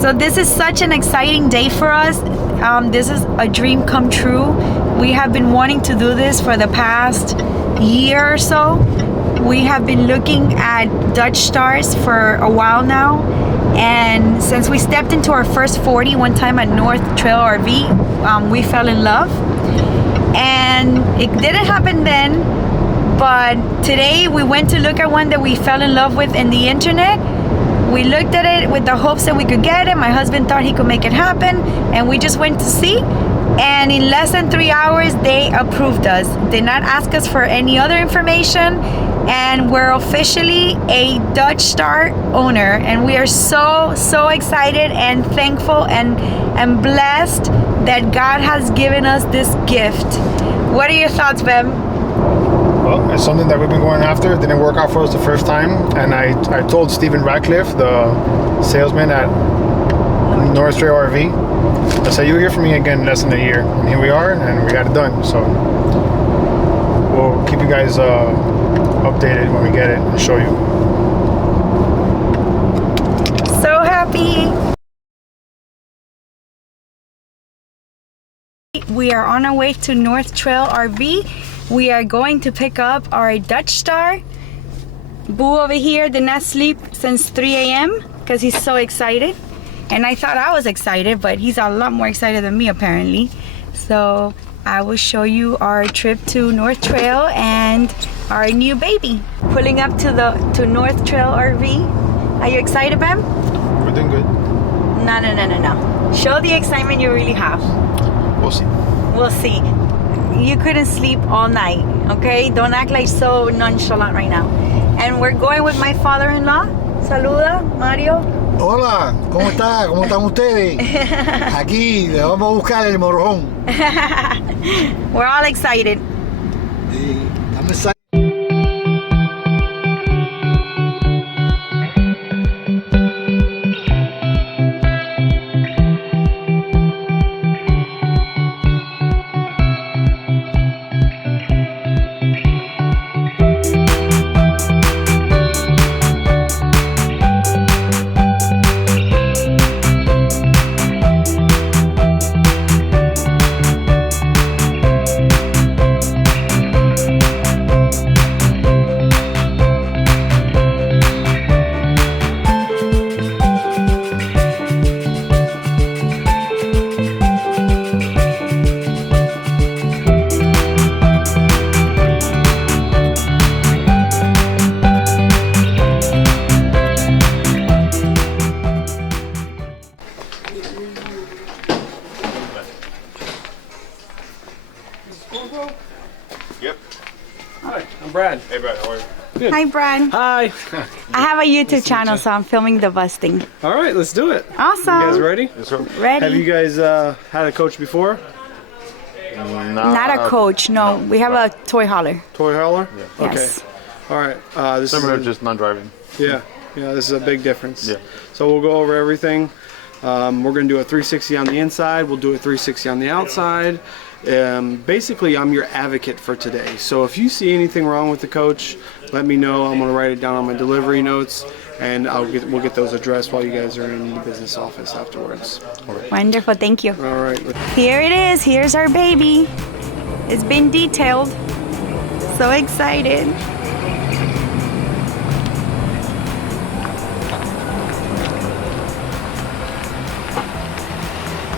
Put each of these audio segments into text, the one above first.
So this is such an exciting day for us. This is a dream come true. We have been wanting to do this for the past year or so. We have been looking at Dutch Stars for a while now, and since we stepped into our first 40 one time at North Trail RV, we fell in love. And it didn't happen then, but today we went to look at one that we fell in love with in the internet. We looked at it with the hopes that we could get it. My husband thought he could make it happen, and we just went to see. And in less than 3 hours, they approved us. Did not ask us for any other information, and we're officially a Dutch Star owner. And we are so excited and thankful and blessed that God has given us this gift. What are your thoughts, Bem? Well, it's something that we've been going after. It didn't work out for us the first time, and I told Stephen Ratcliffe, the salesman at North Trail RV, I said, you'll hear from me again in less than a year. And here we are, and we got it done. So we'll keep you guys updated when we get it and show you. So happy. We are on our way to North Trail RV. We are going to pick up our Dutch Star. Boo over here did not sleep since 3 a.m. because he's so excited. And I thought I was excited, but he's a lot more excited than me apparently. So I will show you our trip to North Trail and our new baby. Pulling up to North Trail RV. Are you excited, Bam? We're doing good. No. Show the excitement you really have. We'll see. We'll see. You couldn't sleep all night, okay? Don't act like so nonchalant right now. And we're going with my father-in-law. Saluda, Mario. Hola, ¿cómo está? ¿Cómo están ustedes? Aquí, le vamos a buscar el morjón. We're all excited. Sí, estamos excited. Yep. Hi, I'm Brad. Hey, Brad, how are you? Good. Hi, Brad. Hi. I have a YouTube channel, so I'm filming the busting. All right, let's do it. Awesome. You guys ready? Yes, sir. Ready? Have you guys had a coach before? Not a coach, no. We have a toy hauler. Toy hauler? Yeah. Okay. Yes. All right. This Similar, is just non-driving. yeah. This is a big difference. Yeah. So we'll go over everything. We're going to do a 360 on the inside. We'll do a 360 on the outside. Basically, I'm your advocate for today. So if you see anything wrong with the coach, let me know. I'm going to write it down on my delivery notes, and we'll get those addressed while you guys are in the business office afterwards. Wonderful, thank you. All right. Here it is. Here's our baby. It's been detailed. So excited.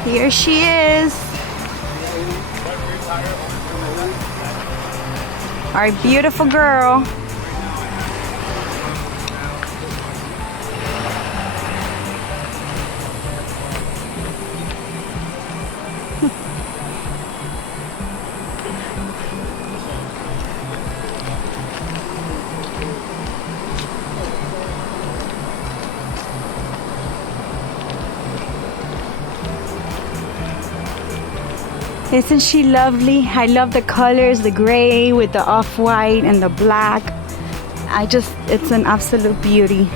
Here she is. Our beautiful girl. Isn't she lovely? I love the colors, the gray with the off-white and the black. It's an absolute beauty.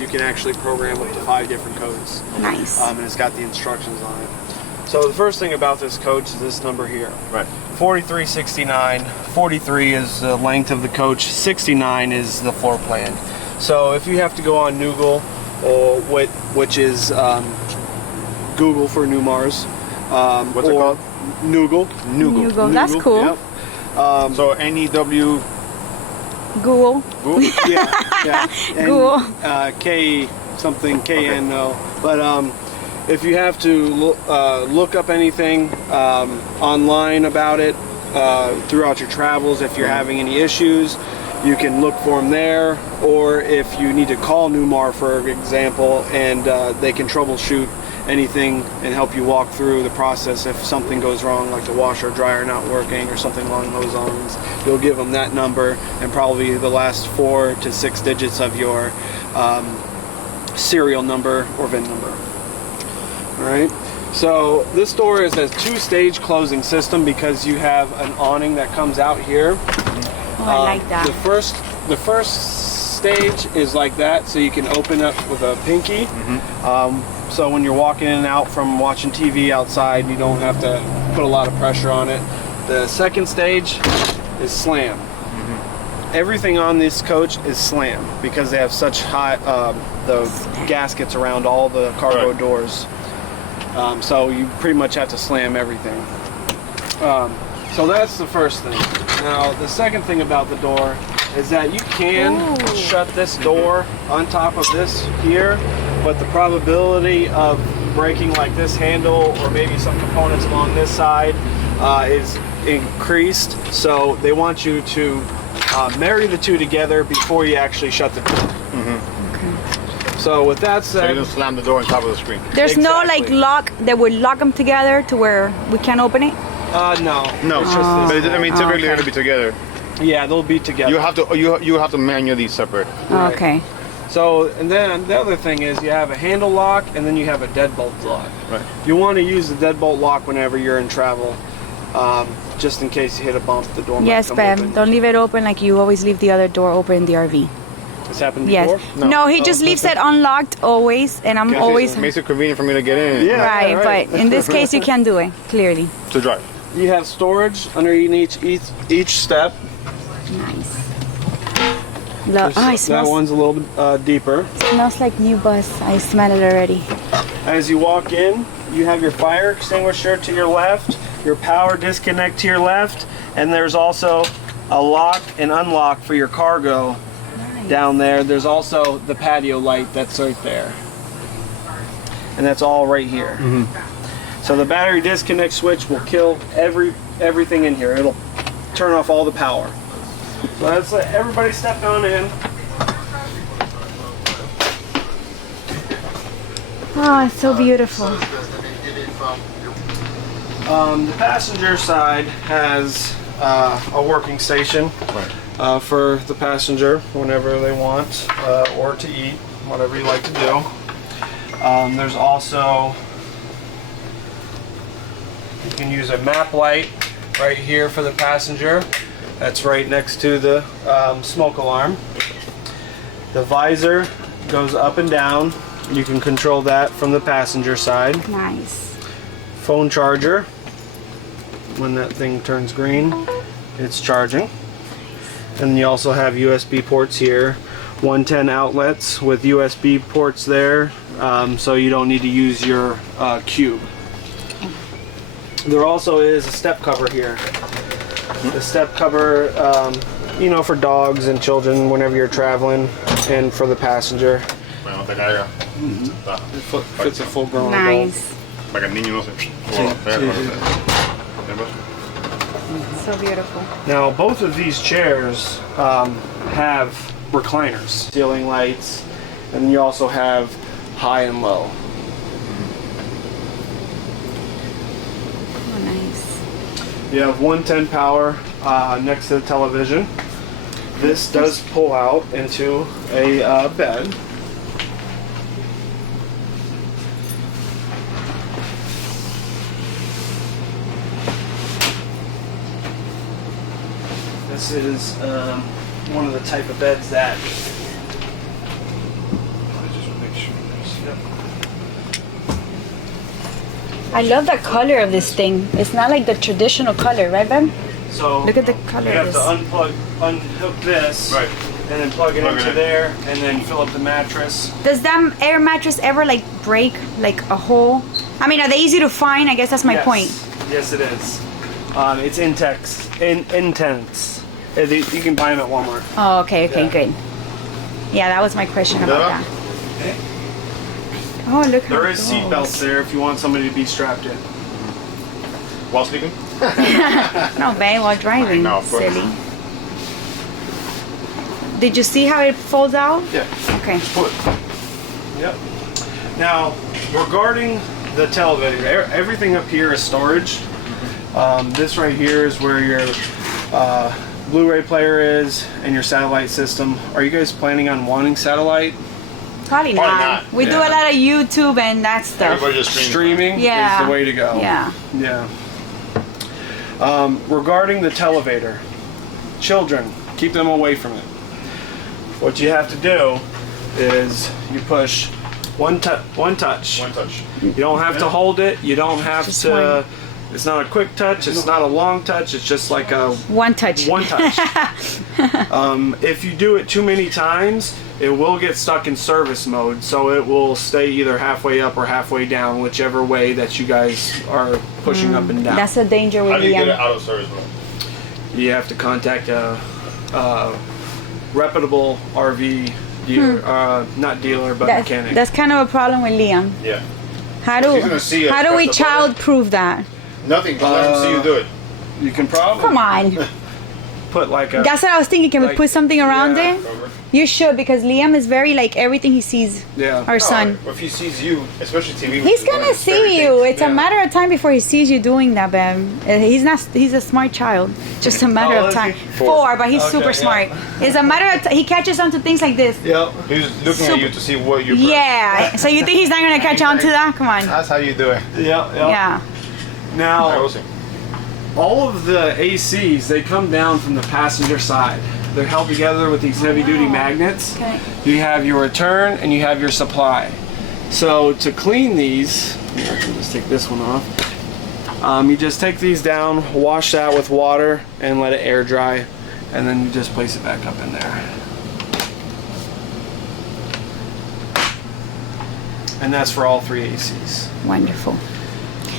You can actually program up to 5 different codes. Nice. And it's got the instructions on it. So the first thing about this coach is this number here. Right. $43.69. 43 is the length of the coach. 69 is the floor plan. So if you have to go on Noogle, or which is Google for Newmars. What's it called? Noogle. Noogle. That's cool. Yep. So N-E-W. Google. Google? Yeah. And, Google. K something K-N-O. But if you have to look up anything online about it throughout your travels, if you're having any issues, you can look for them there. Or if you need to call Newmar, for example, and they can troubleshoot anything and help you walk through the process if something goes wrong, like the washer or dryer not working or something along those lines. You'll give them that number and probably the last 4 to 6 digits of your serial number or VIN number. All right. So this door is a 2-stage closing system because you have an awning that comes out here. Oh, I like that. The first stage is like that, so you can open up with a pinky. So when you're walking in and out from watching TV outside, you don't have to put a lot of pressure on it. The second stage is slam. Everything on this coach is slam because they have such high the gaskets around all the cargo doors. So you pretty much have to slam everything. So that's the first thing. Now the second thing about the door is that you can shut this door on top of this here, but the probability of breaking like this handle or maybe some components along this side is increased. So they want you to marry the two together before you actually shut the door. So with that So said, you don't slam the door on top of the screen. There's no like Exactly. lock that would lock them together to where we can't open it. no, No, it's just but this. I mean, typically they're okay. gonna be together. Yeah, they'll be together. You have to manually separate. Right. Okay. So, and then the other thing is you have a handle lock and then you have a deadbolt lock. Right. You want to use the deadbolt lock whenever you're in travel, just in case you hit a bump, the door Yes, might come Pam. open. Don't leave it open like you always leave the other door open in the RV. This happened Yes. before? No, he just leaves it unlocked always, and I'm always Makes it convenient for me to get in. Yeah. right. right. But in this case, you can do it clearly. To drive. You have storage underneath each step. Nice. It That smells, one's a little deeper. smells like new bus. I smell it already. As you walk in, you have your fire extinguisher to your left, your power disconnect to your left, and there's also a lock and unlock for your cargo down there. There's also the patio light that's right there. And that's all right here. So the battery disconnect switch will kill everything in here. It'll turn off all the power. So let's let everybody step on in. Oh, it's so beautiful. The passenger side has a working station for the passenger whenever they want or to eat, whatever you like to do. There's also, you can use a map light right here for the passenger. That's right next to the smoke alarm. The visor goes up and down. You can control that from the passenger side. Nice. Phone charger. When that thing turns green, it's charging. And you also have USB ports here. 110 outlets with USB ports there, so you don't need to use your cube. There also is a step cover here. The step cover, you know, for dogs and children whenever you're traveling, and for the passenger. It fits a full-grown adult. Nice. Para que el niño no se... So beautiful. Now, both of these chairs have recliners, ceiling lights, and you also have high and low. Oh, nice. You have 110 power next to the television. This does pull out into a bed. This is one of the type of beds that. I love the color of this thing. It's not like the traditional color, right, Ben? So Look at the color you of have this. to unhook this, Right. and then plug it into there, and then fill up the mattress. Does that air mattress ever like break like a hole? I mean, are they easy to find? I guess that's my Yes. point. Yes, it is. It's intense. You can buy them at Walmart. Oh, okay, Yeah. good. Yeah, that was my question about Yeah. that. Oh, look how There it is goes. seat belts there if you want somebody to be strapped in. While sleeping? No, babe, while driving. No, of course. Silly. Did you see how it folds out? Yeah. Okay. Pull it. Yep. Now, regarding the television, everything up here is storage. This right here is where your Blu-ray player is and your satellite system. Are you guys planning on wanting satellite? Probably not. We do Yeah. a lot of YouTube and that stuff. Everybody just streams. Streaming Yeah. is the way to go. Yeah. Yeah. Regarding the televator, children, keep them away from it. What you have to do is you push one touch. One touch. You don't have to hold it. You don't have Just to. one. It's not a quick touch. It's not a long touch. It's just like a One touch. one touch. If you do it too many times, it will get stuck in service mode. So it will stay either halfway up or halfway down, whichever way that you guys are pushing up and down. That's a danger How with do you get it Liam. out of service mode? You have to contact a reputable RV dealer, not dealer, but mechanic. That's kind of a problem with Liam. Yeah. How He's gonna see it, how do press we the button. child-proof that? Nothing. Just let him see you do it. You can probably Come on. put like a. That's what I was thinking. Can we Like, put something around yeah. it? You should, because Liam is very like everything he sees. Yeah. Our son. If he sees you, especially TV, He's gonna see you. It's a Yeah. matter of time before he sees you doing that, Ben. He's a smart child. Just a matter How of old is time. he? 4, but he's Okay, super yeah. smart. It's a matter of he catches on to things like this. Yep. He's looking at you to see what you're. Yeah. So you think he's not gonna catch on to that? Come on. That's how you do it. Yeah. Yeah. I Now, will see. all of the ACs, they come down from the passenger side. They're held together with these heavy-duty magnets. Okay. You have your return and you have your supply. So to clean these, here, I can just take this one off. You just take these down, wash that with water, and let it air dry, and then you just place it back up in there. And that's for all 3 ACs. wonderful.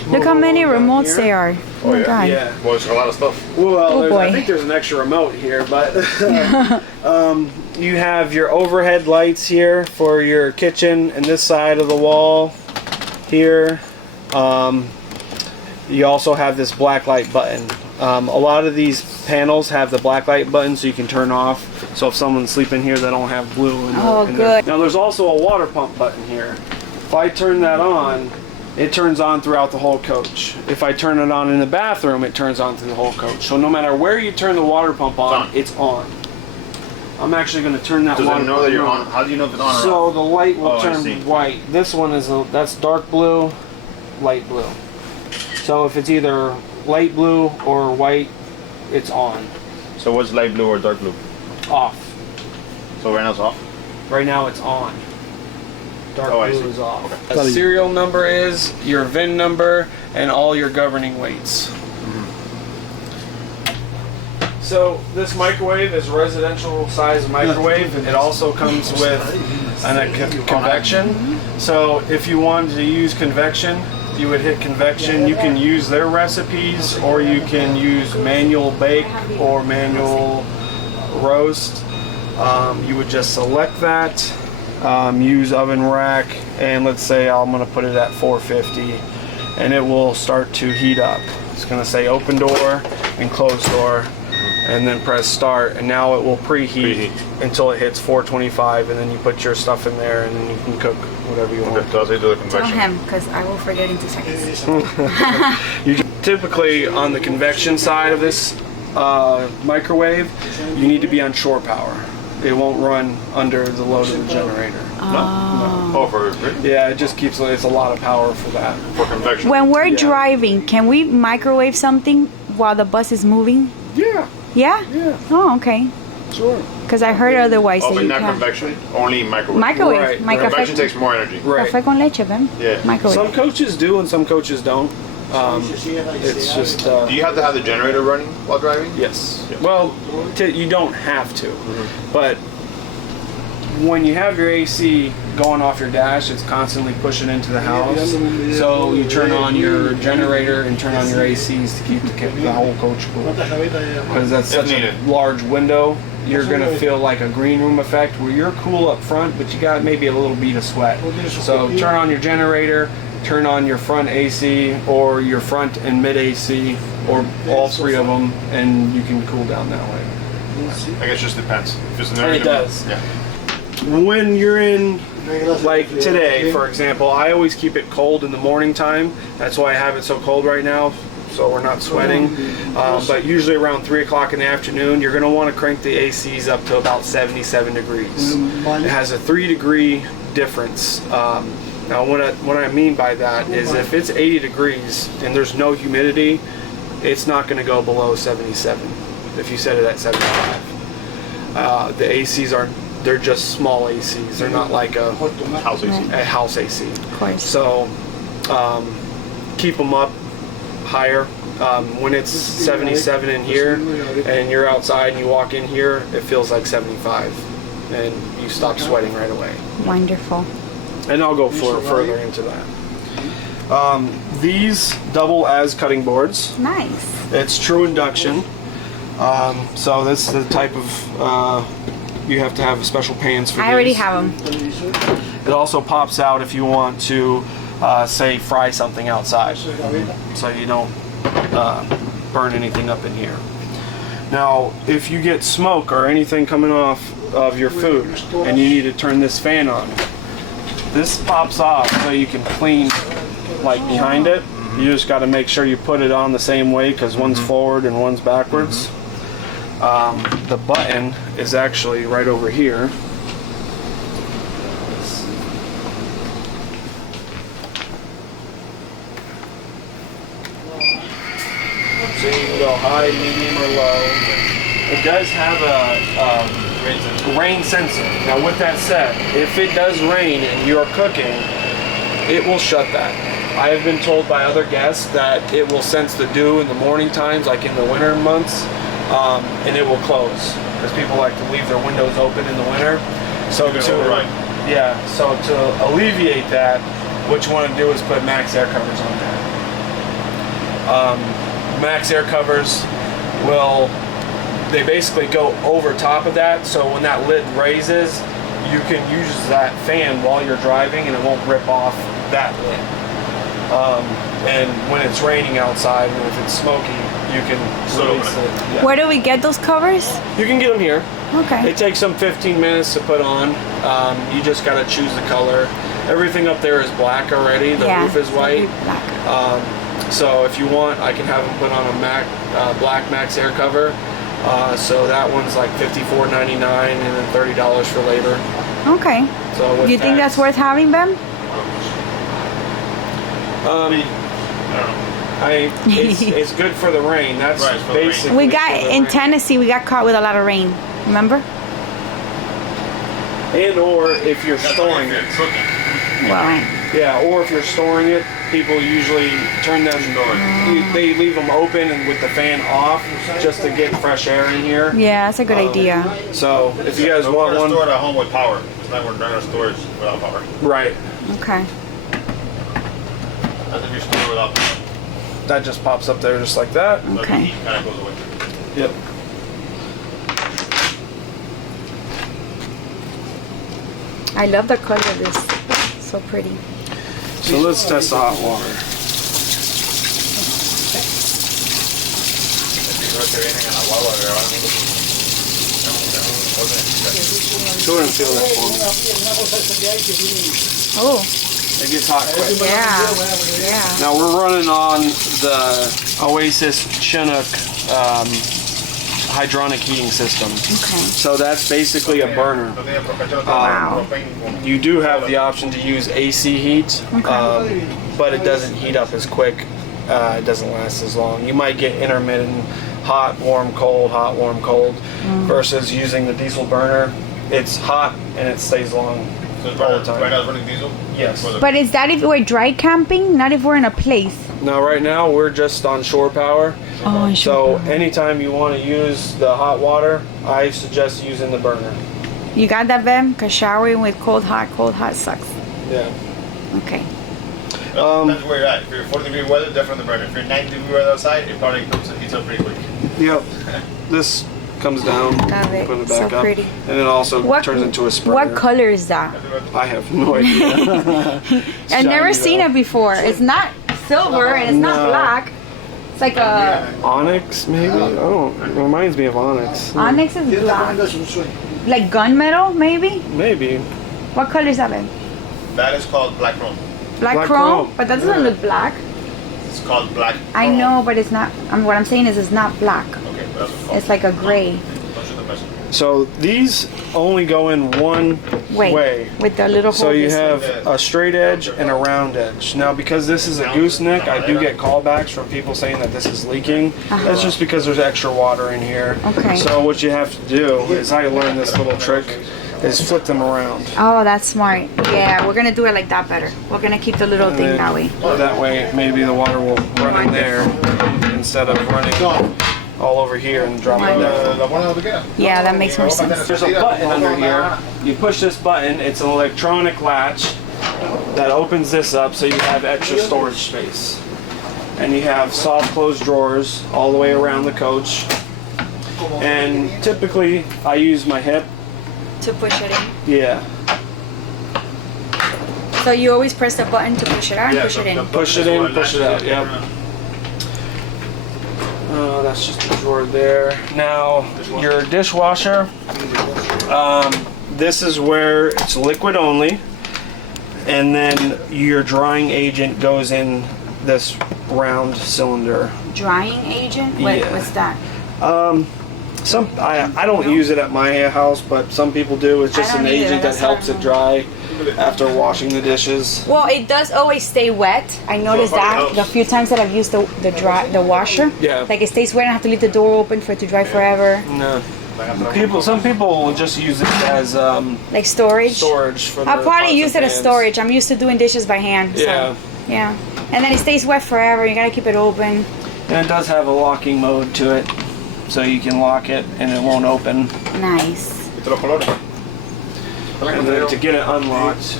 Look how many remotes there are. Oh my god. Yeah. Well, it's a lot of stuff. Well, Oh, I boy. think there's an extra remote here, but you have your overhead lights here for your kitchen and this side of the wall here. You also have this black light button. A lot of these panels have the black light button so you can turn off. So if someone's sleeping here, they don't have blue in Oh, in good. Now there's also a water pump button here. If I turn that on, it turns on throughout the whole coach. If I turn it on in the bathroom, it turns on through the whole coach. So no matter where you turn the water pump on, it's on. I'm actually going to turn that Does water it know that pump you're on. on? How do you know if it's on or So off? the light will Oh, I see. turn white. This one is that's dark blue, light blue. So if it's either light blue or white, it's on. So what's light blue or dark blue? Off. So right now it's off? Right now it's on. Dark Oh, I blue see. is off. Okay. The serial number is your VIN number and all your governing weights. So this microwave is a residential size microwave. It also comes with a convection. So if you wanted to use convection, you would hit convection. You can use their recipes, or you can use manual bake or manual roast. You would just select that, use oven rack, and let's say I'm going to put it at 450, and it will start to heat up. It's going to say open door and close door, and then press start, and now it will preheat until it hits 425, and then you put your stuff in there, and then you can cook whatever you want. Okay, so I'll say do the Tell convection. him, because I will forget in 2 seconds. You typically on the convection side of this microwave, you need to be on shore power. It won't run under the load of the generator. Oh, for Yeah, it just keeps it's a lot of power for that. for convection. When we're Yeah. driving, can we microwave something while the bus is moving? Yeah, Yeah? yeah, Oh, okay. sure. Because I heard otherwise Oh, that but you not can't. convection, only microwave. Microwave. Right. My Convection café, takes more energy. Right. café con leche, ven. Yeah. Microwave. Some coaches do and some coaches don't. It's just. Do you have to have the generator running while driving? Yes. Well, you don't have to, but when you have your AC going off your dash, it's constantly pushing into the house. So you turn on your generator and turn on your ACs to keep the whole coach cool. Because that's such a large window, you're gonna feel like a green room effect where you're cool up front, but you got maybe a little bead of sweat. So turn on your generator, turn on your front AC or your front and mid AC or all three of them, and you can cool down that way. I guess it just depends. If it's It does. Yeah. When you're in, like today, for example, I always keep it cold in the morning time. That's why I have it so cold right now, so we're not sweating. But usually around 3 o'clock in the afternoon, you're going to want to crank the ACs up to about 77 degrees. It has a 3-degree difference. Now, what I mean by that is if it's 80 degrees and there's no humidity, it's not going to go below 77 if you set it at 75. The ACs they're just small ACs. They're not like a House AC. a house AC. Of course. So keep them up higher. When it's 77 in here and you're outside and you walk in here, it feels like 75 and you stop sweating right away. Wonderful. And I'll go further into that. These double as cutting boards. Nice. It's true induction. So this is the type of, you have to have special pans for I already these. have them. It also pops out if you want to, say, fry something outside. So you don't burn anything up in here. Now, if you get smoke or anything coming off of your food and you need to turn this fan on, this pops off so you can clean like behind it. You just got to make sure you put it on the same way because one's forward and one's backwards. The button is actually right over here. So you can go high, medium, or low. It does have a rain sensor. Now with that said, if it does rain and you're cooking, it will shut that. I have been told by other guests that it will sense the dew in the morning times, like in the winter months, and it will close because people like to leave their windows open in the winter. So so to alleviate that, what you want to do is put max air covers on there. Max air covers they basically go over top of that, so when that lid raises, you can use that fan while you're driving and it won't rip off that lid. And when it's raining outside and if it's smoky, you can release it. Yeah. Where do we get those covers? You can get them here. Okay. It takes them 15 minutes to put on. You just got to choose the color. Everything up there is black already. The roof is white. Black. So if you want, I can have them put on a black max air cover. So that one's like $54.99 and then $30 for labor. Okay. So with Do you think tax- that's worth having them? It's good for the rain. That's basically. We got in Tennessee. We got caught with a lot of rain. Remember? And or if you're storing it. Wow. Yeah, or if you're storing it, people usually turn them. They leave them open and with the fan off just to get fresh air in here. Yeah, that's a good idea. So if you guys want one, store it at home with power. It's not we're trying to store it without power. right? Okay. As if you store it without power. That just pops up there just like that. So the Okay. heat kind of goes away. Yep. I love the color of this. So pretty. So let's test the hot water. Go ahead and feel that for me. Oh, It gets hot quick. yeah. Yeah. Now we're running on the Oasis Chinook hydronic heating system. Okay. So that's basically a burner. Wow. You do have the option to use AC heat, but it doesn't heat up as quick. It doesn't last as long. You might get intermittent hot, warm, cold, hot, warm, cold, versus using the diesel burner. It's hot and it stays long So all the time. right now it's running diesel? Yes. But is that if we're dry camping, not if we're in a place? Now, right now, we're just on shore power. Oh, So anytime you want to use the hot water, I suggest using the burner. You got that, Ben? Because showering with cold, hot sucks. Yeah. Okay. That's where you're at. If you're 40-degree weather, definitely the burner. If you're 90-degree weather outside, it probably heats up pretty quick. Yep. This comes down, Love it. put it back So up, pretty. and it also turns into a sprayer. What color is that? I have no idea. I've never Shiny, seen though. it before. It's not silver and it's not No. black. It's like a Onyx, maybe? I don't. It reminds me of onyx. onyx is black. Like gunmetal, maybe? Maybe. What color is that, Ben? That is called black chrome. Black Black chrome? chrome. But that doesn't look black. It's called black chrome. I know, but it's not. What I'm saying is it's not black. Okay, but that's what it's called. It's like a gray. Don't shoot the messenger. So these only go in one way. With the little So hole you this have way. a straight edge and a round edge. Now, because this is a gooseneck, I do get callbacks from people saying that this is leaking. That's just because there's extra water in here. Okay. So what you have to do is, I learned this little trick, is flip them around. Oh, that's smart. Yeah, we're gonna do it like that better. We're gonna keep the little And thing then that way. That way, maybe the water will run in there instead of running all over here and dropping down. La buena que Yeah, that makes more sense. There's a button under here. You push this button, it's an electronic latch that opens this up so you have extra storage space. And you have soft close drawers all the way around the coach. And typically I use my hip. To push it in. Yeah. So you always press the button to push it out and Yeah, push it in. Push it in, push it out, yep. That's just a drawer there. Now, your dishwasher, this is where it's liquid only, and then your drying agent goes in this round cylinder. Drying agent? Wait, Yeah. what's that? I don't use it at my house, but some people do. It's just I don't an either, agent that that's what helps I it dry after washing the dishes. Well, it does always stay wet. I noticed that the few times that I've used the washer. Yeah. Like it stays wet and I have to leave the door open for it to dry forever. No. Some people will just use it as Like storage. storage for I'll their probably pots use and it as pans. storage. I'm used to doing dishes by hand. So, Yeah. yeah. And then it stays wet forever. You gotta keep it open. And it does have a locking mode to it, so you can lock it and it won't open. Nice. And then to get it unlocked,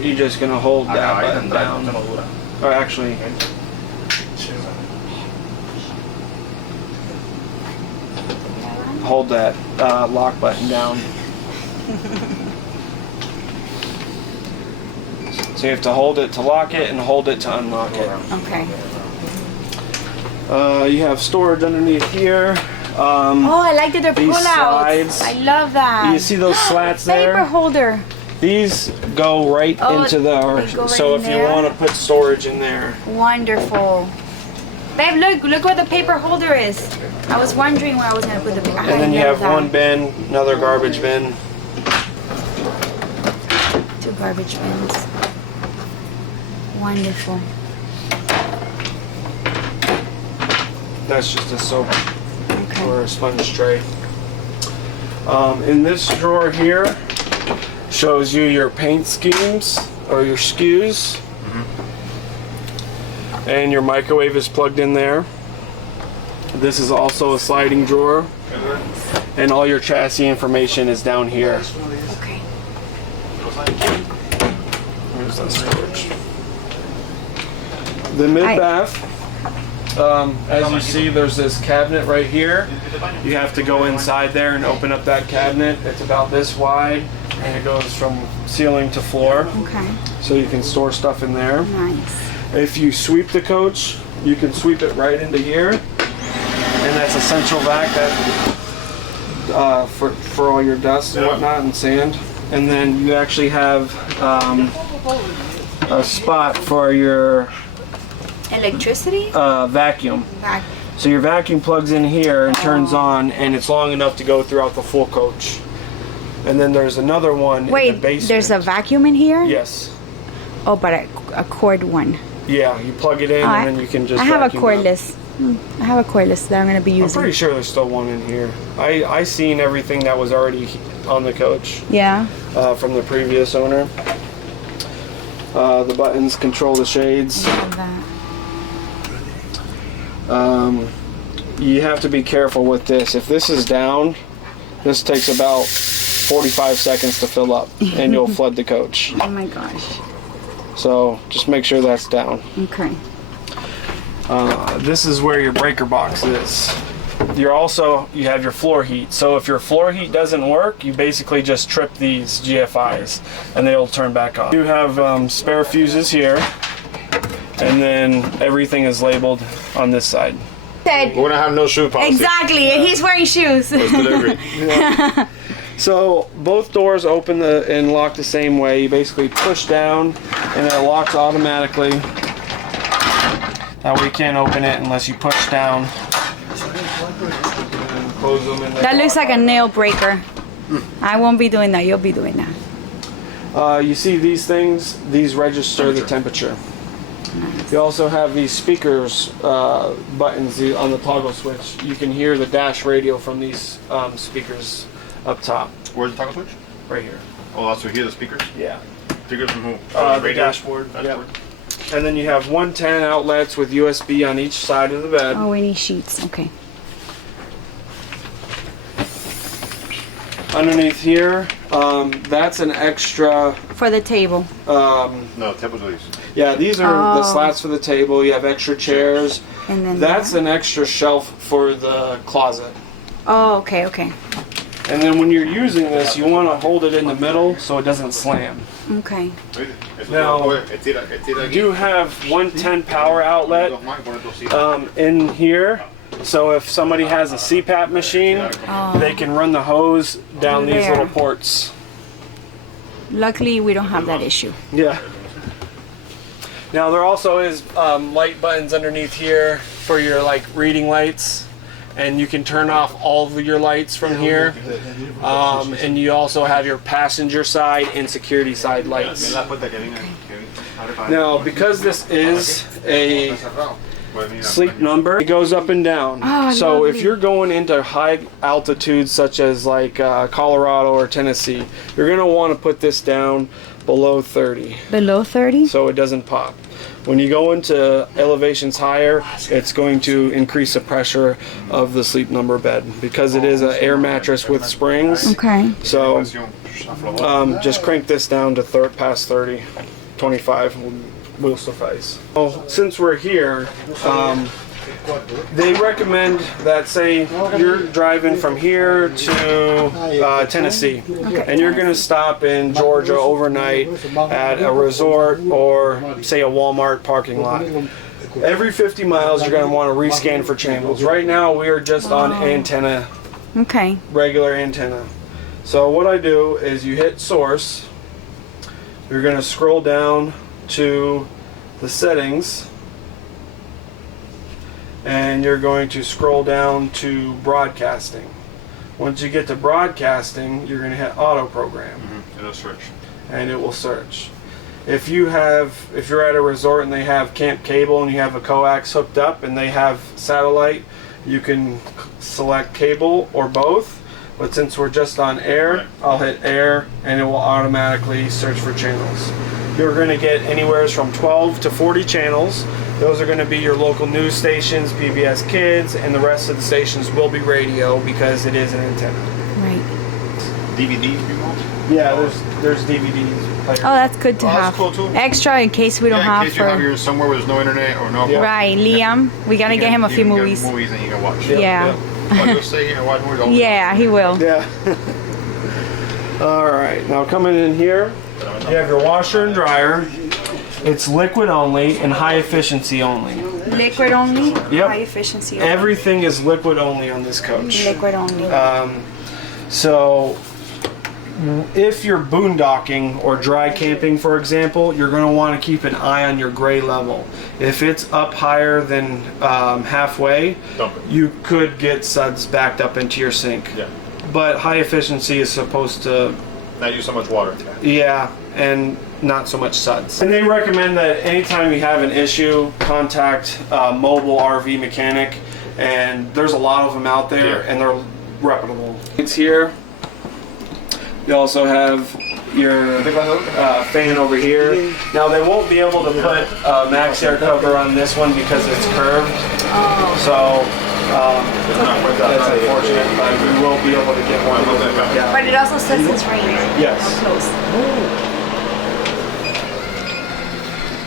you're just gonna hold that button down. Or actually, hold that lock button down. So you have to hold it to lock it and hold it to unlock it. Okay. You have storage underneath here. Oh, I like that they're These pull-outs. slides. I love that. You see those slats there? Paper holder. These go right Oh, into they go right so in if there? you want to put storage in there. Wonderful. Babe, look where the paper holder is. I was wondering where I was gonna put the paper. And then you have one bin, another garbage bin. 2 garbage bins. Wonderful. That's just a soap Okay. or a sponge tray. In this drawer here shows you your paint schemes or your SKUs. And your microwave is plugged in there. This is also a sliding drawer. And all your chassis information is down here. Okay. Where's that storage? The mid-bath, as you see, there's this cabinet right here. You have to go inside there and open up that cabinet. It's about this wide, and it goes from ceiling to floor. Okay. So you can store stuff in there. Nice. If you sweep the coach, you can sweep it right into here. And that's a central vac that, for all your dust and whatnot and sand. And then you actually have a spot for your Electricity? vacuum. Back. So your vacuum plugs in here and turns on, and it's long enough to go throughout the full coach. And then there's another one in the Wait, basement. there's a vacuum in here? Yes. Oh, but a cord one. Yeah, you plug it in Oh, and then you can just I have a vacuum up. cordless. I have a cordless that I'm going to be I'm using. pretty sure there's still one in here. I seen everything that was already on the coach Yeah. from the previous owner. The buttons control the shades. Love that. You have to be careful with this. If this is down, this takes about 45 seconds to fill up, and you'll flood the coach. Oh my gosh. So just make sure that's down. Okay. This is where your breaker box is. You have your floor heat. So if your floor heat doesn't work, you basically just trip these GFIs and they'll turn back on. You have spare fuses here, and then everything is labeled on this side. We're gonna have no shoe policy. Exactly, and he's wearing shoes. Post delivery. So both doors open and lock the same way. You basically push down and it locks automatically. That way you can't open it unless you push down. And close them and That looks like a nail breaker. I won't be doing that. You'll be doing that. you see these things? These register the temperature. You also have these speakers buttons on the toggle switch. You can hear the dash radio from these speakers up top. Where's the toggle switch? Right here. Oh, also hear the speakers? Yeah. Speakers from who? The dashboard. Yep. And then you have 110 outlets with USB on each side of the bed. Oh, we need sheets. Okay. Underneath here, that's an extra. For the table. No, tables are these. Yeah, these are the slats for the table. You have extra chairs. And then That's that. an extra shelf for the closet. Oh, okay, okay. And then when you're using this, you want to hold it in the middle so it doesn't slam. Okay. Now, you do have 110 power outlet in here. So if somebody has a CPAP machine, they can run the hose down these There. little ports. Luckily, we don't have that issue. Yeah. Now there also is light buttons underneath here for your reading lights, and you can turn off all of your lights from here. And you also have your passenger side and security side lights. Now, because this is a sleep number, it goes up and down. Oh, so lovely. if you're going into high altitudes such as Colorado or Tennessee, you're going to want to put this down below 30 Below 30? so it doesn't pop. When you go into elevations higher, it's going to increase the pressure of the sleep number bed because it is an air mattress with springs. Okay. So just crank this down to past 30, 25 will suffice. Well, since we're here, they recommend that, say you're driving from here to Tennessee, and you're going to stop in Georgia overnight at a resort or say a Walmart parking lot. Every 50 miles you're going to want to rescan for channels. Right now we are just on antenna, Okay. regular antenna. So what I do is you hit source, you're going to scroll down to the settings, and you're going to scroll down to broadcasting. Once you get to broadcasting, you're going to hit auto program. It'll search. And it will search. If you're at a resort and they have camp cable and you have a coax hooked up and they have satellite, you can select cable or both. But since we're just on air, I'll hit air and it will automatically search for channels. You're going to get anywhere from 12 to 40 channels. Those are going to be your local news stations, PBS Kids, and the rest of the stations will be radio because it is an antenna. Right. DVDs, people? Yeah, there's DVDs. Oh, that's good to have. that's cool too. Extra in case we don't have in case you have yours somewhere where there's no internet or no. Right, Liam. We gotta get him a few movies. Movies and you can watch. Yeah. Oh, you'll stay here and watch movies. all Yeah, he will. Yeah. All right, now coming in here, you have your washer and dryer. It's liquid only and high efficiency only. Liquid only? Yep. High efficiency only. Everything is liquid only on this coach. Liquid only. So if you're boondocking or dry camping, for example, you're going to want to keep an eye on your gray level. If it's up higher than halfway, Dump it. you could get suds backed up into your sink. Yeah. But high efficiency is supposed to, Not use so much water. yeah, and not so much suds. And they recommend that anytime you have an issue, contact a mobile RV mechanic, and there's a lot of them out there, and they're reputable. It's here. You also have your fan over here. Now they won't be able to put a max air cover on this one because it's curved. So that's unfortunate, but we will be able to get one. Yeah. But it also says it's raining. Yes.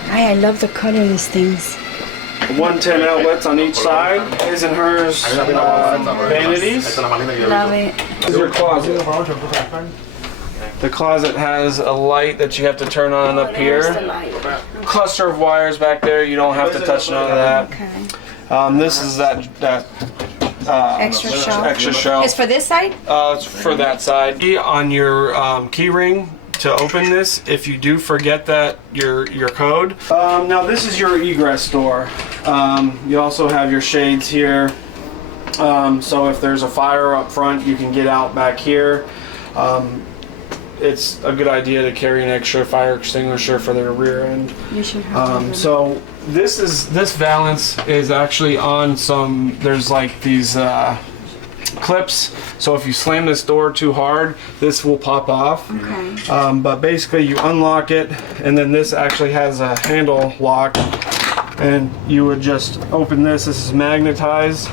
I love the color of these things. 110 outlets on each side. His and hers vanities. Love it. This is your closet. The closet has a light that you have to turn on up here. Cluster of wires back there. You don't have to touch none of that. Okay. This is that Extra shelf. Extra shelf. It's for this side? It's for that side. On your key ring to open this, if you do forget that your code. Now this is your egress door. You also have your shades here. So if there's a fire up front, you can get out back here. It's a good idea to carry an extra fire extinguisher for the rear end. You should have So this valance is actually on some, there's like these clips, so if you slam this door too hard, this will pop off. Okay. But basically you unlock it, and then this actually has a handle lock, and you would just open this. This is magnetized.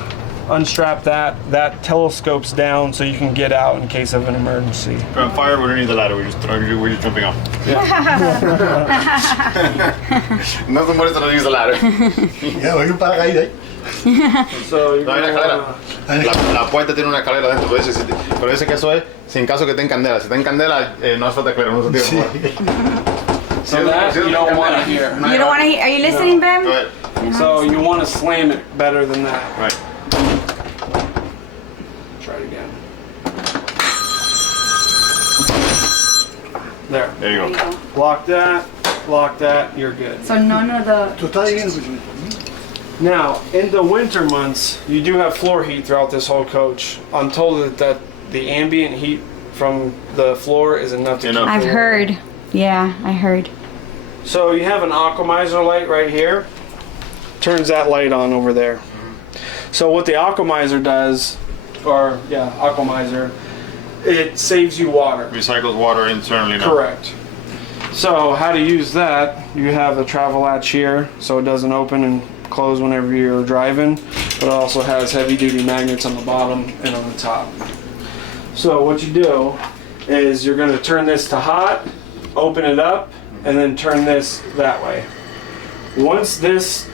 Unstrap that telescopes down so you can get out in case of an emergency. On fire, we don't need the ladder. We're just jumping off. Nothing more than use the ladder. Ya, hay un paracaídas ahí. So you're No hay una gonna escalera. La puerta tiene una escalera dentro, pero dice que eso es sin caso que esté en candela. Si está en candela, no hace falta escalera, no se tira. so that you don't want to hear. You don't want to hear? Are you listening, Bem? Go ahead. So you want to slam it better than that. Right. Try it again. There. There you go. Lock that, you're good. So none of the... Tú estás viendo. Now, in the winter months, you do have floor heat throughout this whole coach. I'm told that the ambient heat from the floor is enough to keep I've the- heard. Yeah, I heard. So you have an aquamizer light right here. Turns that light on over there. So what the aquamizer does, aquamizer, it saves you water. Recycles water internally now. Correct. So how to use that, you have a travel latch here so it doesn't open and close whenever you're driving, but it also has heavy duty magnets on the bottom and on the top. So what you do is you're going to turn this to hot, open it up, and then turn this that way. Once this,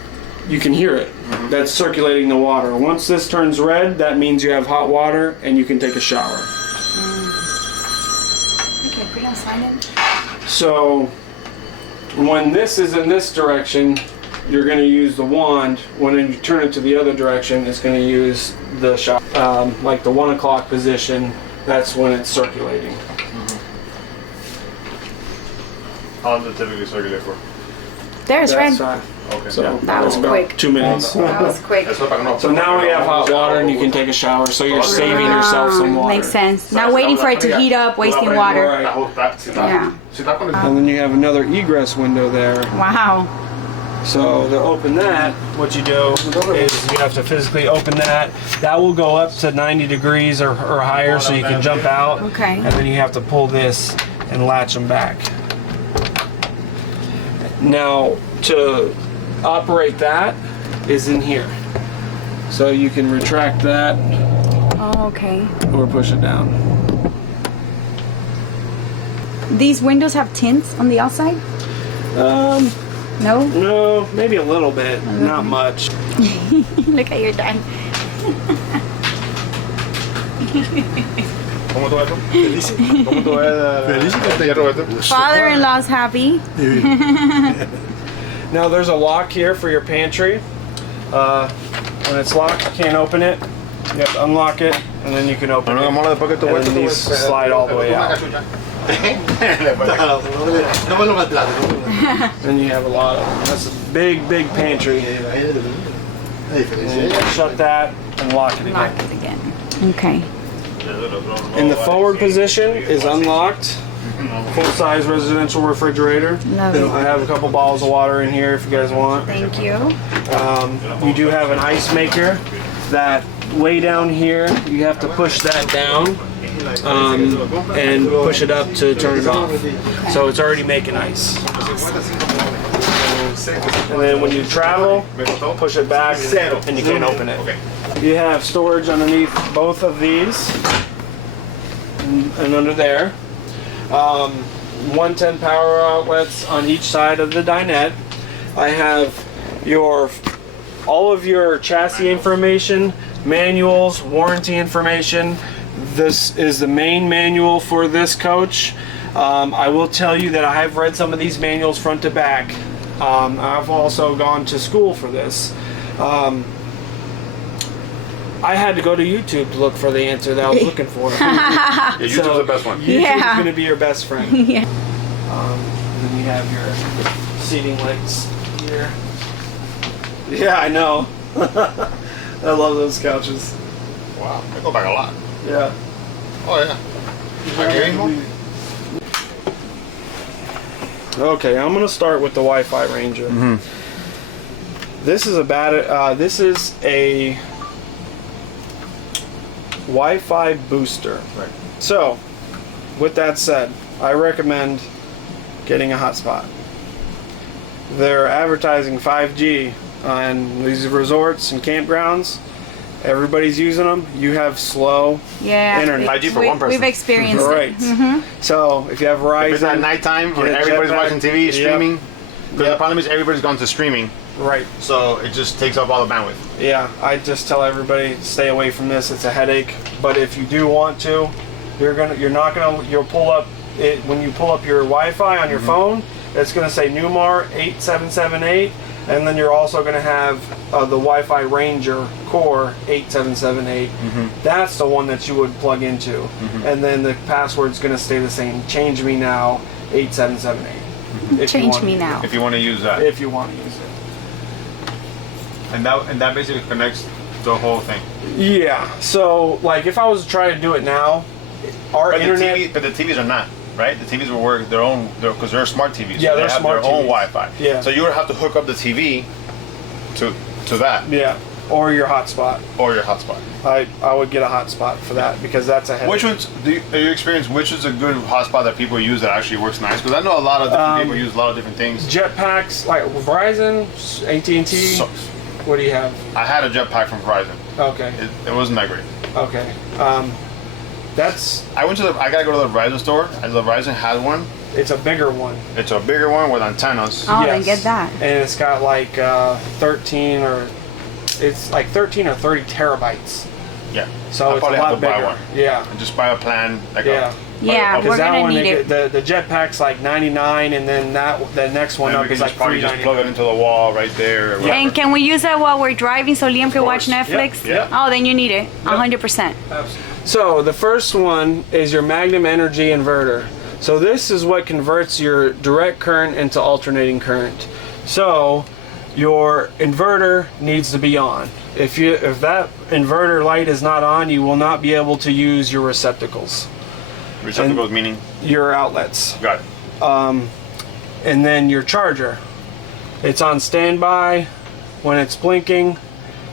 you can hear it, that's circulating the water. Once this turns red, that means you have hot water and you can take a shower. Okay, put it on silent. So when this is in this direction, you're going to use the wand. When you turn it to the other direction, it's going to use the shower. Like the 1 o'clock position, that's when it's circulating. How long does it typically circulate for? There's red. That's fine. Okay. So That was it's about quick. 2 minutes. That was quick. Eso para que no- So now we have hot water and you can take a shower. So you're saving yourself some water. Makes sense. Not waiting for it to heat up, wasting water. Right. Yeah. And then you have another egress window there. Wow. So to open that, what you do is you have to physically open that. That will go up to 90 degrees or higher so you can jump out. Okay. And then you have to pull this and latch them back. Now to operate that is in here. So you can retract that Oh, okay. or push it down. These windows have tints on the outside? No? No, maybe a little bit, not much. Look at your dad. ¿Cómo tú ves? ¿Cómo tú ves? Ya, Roberto. Father-in-law's happy. Now there's a lock here for your pantry. When it's locked, you can't open it. You have to unlock it, and then you can open it. And then these slide all the way out. Then you have a lot of them. That's a big, big pantry. And you shut that and lock it Lock again. it again. Okay. In the forward position is unlocked. full-size residential refrigerator. Love it. I have a couple bottles of water in here if you guys want. Thank you. You do have an ice maker that way down here, you have to push that down and push it up to turn it off. So it's already making ice. And then when you travel, push it back and you can open it. You have storage underneath both of these and under there. 110 power outlets on each side of the dinette. I have all of your chassis information, manuals, warranty information. This is the main manual for this coach. I will tell you that I have read some of these manuals front to back. I've also gone to school for this. I had to go to YouTube to look for the answer that I was looking for. YouTube's the best one. YouTube is going to be your best friend. Yeah. Then you have your seating legs here. Yeah, I know. I love those couches. Wow, they go back a lot. Yeah. Oh yeah. Are you anymore? Okay, I'm gonna start with the Wi-Fi Ranger. This is a Wi-Fi booster. Right. So, with that said, I recommend getting a hotspot. They're advertising 5G on these resorts and campgrounds. Everybody's using them. You have slow internet. 5G for one person. We've experienced Right. it. So if you have Verizon, If it's at nighttime when get a everybody's jetpack. watching TV, streaming, because Yep. the problem is everybody's gone to streaming, right? so it just takes up all the bandwidth. Yeah, I just tell everybody stay away from this. It's a headache. But if you do want to, you'll pull up it when you pull up your Wi-Fi on your phone. It's going to say Newmar 8778, and then you're also going to have the Wi-Fi Ranger Core 8778. That's the one that you would plug into, and then the password's going to stay the same. Change me now 8778. If you Change want me to- now. If you want to use that, If you want to use it. and that basically connects the whole thing. Yeah. So like if I was to try to do it now, our But internet. the TVs are not. Right, the TVs will work their own because they're smart TVs. Yeah, so they're they have smart their own TVs. Wi-Fi. Yeah. So you would have to hook up the TV to that Yeah, or your hotspot. or your hotspot. I would get a hotspot for that because that's a headache. Which ones? Are you experience which is a good hotspot that people use that actually works nice? Because I know a lot of different people use a lot of different things. Jetpacks, like Verizon, AT&T. Sucks. What do you have? I had a jetpack from Verizon. Okay. It wasn't that great. Okay. That's I gotta go to the Verizon store, and the Verizon has one. it's a bigger one. It's a bigger one with antennas. Oh, then get that. And it's got like 13 or 30 terabytes. Yeah. So I it's a probably have lot to buy bigger. one. Yeah. And just buy a plan. Like Yeah. Yeah, a, we're Because that gonna one, need it. the jetpack's like 99, and then the next one and up we can is just like probably just plug it $3.99. into the wall right there. Or whatever. And can we use that while we're driving so Liam can watch course. Netflix? Yep. Oh, then you need it. 100%. So the first one is your Magnum Energy Inverter. So this is what converts your direct current into alternating current. So your inverter needs to be on. If that inverter light is not on, you will not be able to use your receptacles, Receptacles meaning? your outlets. Got it. And then your charger. It's on standby when it's blinking,